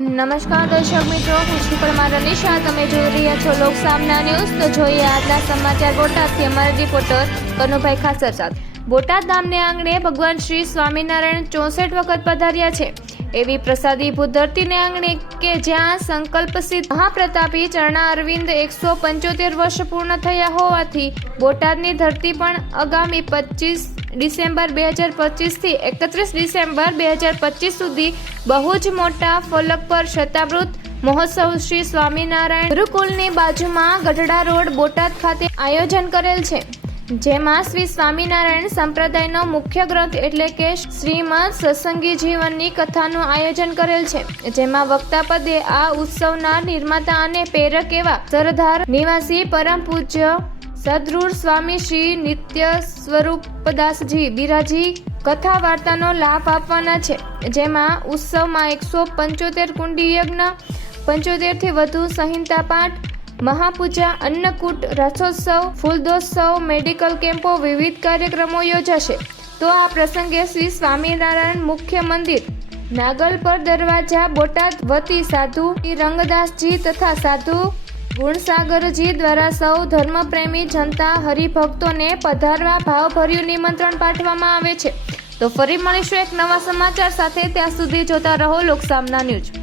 નમસ્કાર દર્શક મિત્રો, હું છું પરમાર અનિશા. તમે જોઈ રહ્યા છો લોક સામના ન્યૂઝ. તો જોઈએ આજના સમાચાર બોટાદથી અમારા રિપોર્ટર કનુભાઈ ખાસર સાથે. બોટાદ ધામને આંગણે ભગવાન શ્રી સ્વામિનારાયણ 64 વખત પધાર્યા છે. એવી પ્રસાદી ભૂધરતીને આંગણે કે જ્યાં સંકલ્પ સિદ્ધ મહાપ્રતાપી ચરણા અરવિંદ 175 વર્ષ પૂર્ણ થયા હોવાથી બોટાદની ધરતી પણ આગામી 25 ડિસેમ્બર 2025 થી 31 ડિસેમ્બર 2025 સુધી બહુ જ મોટા ફલક પર શતાબ્દિ મહોત્સવ શ્રી સ્વામિનારાયણ ગુરુકુલની બાજુમાં ગઢડા રોડ બોટાદ ખાતે આયોજન કરેલ છે. જેમાં શ્રી સ્વામિનારાયણ સંપ્રદાયનો મુખ્ય ગ્રંથ એટલે કે શ્રીમદ સત્સંગી જીવનની કથાનું આયોજન કરેલ છે. જેમાં વક્તા પદે આ ઉત્સવના નિર્માતા અને પ્રેરક એવા સરદાર નિવાસી પરમ પૂજ્ય સદગુરુ સ્વામી શ્રી નિત્ય સ્વરૂપદાસજી બિરાજી કથા વાર્તાનો લાભ આપવાના છે. જેમાં ઉત્સવમાં 175 કુંડી યજ્ઞ, 75 થી વધુ સંહિતા પાઠ, મહાપૂજા, અન્નકૂટ, રથોત્સવ, ફૂલદોત્સવ, મેડિકલ કેમ્પો, વિવિધ કાર્યક્રમો યોજાશે. તો આ પ્રસંગે શ્રી સ્વામિનારાયણ મુખ્ય મંદિર નાગલ પર દરવાજા બોટાદ વતી સાધુ રંગદાસજી તથા સાધુ ગુણસાગરજી દ્વારા સૌ ધર્મપ્રેમી જનતા હરિભક્તોને પધારવા ભાવભર્યું નિમંત્રણ પાઠવવામાં આવે છે. તો ફરી મળીશું એક નવા સમાચાર સાથે. ત્યાં સુધી જોતા રહો લોકસામના ન્યૂઝ.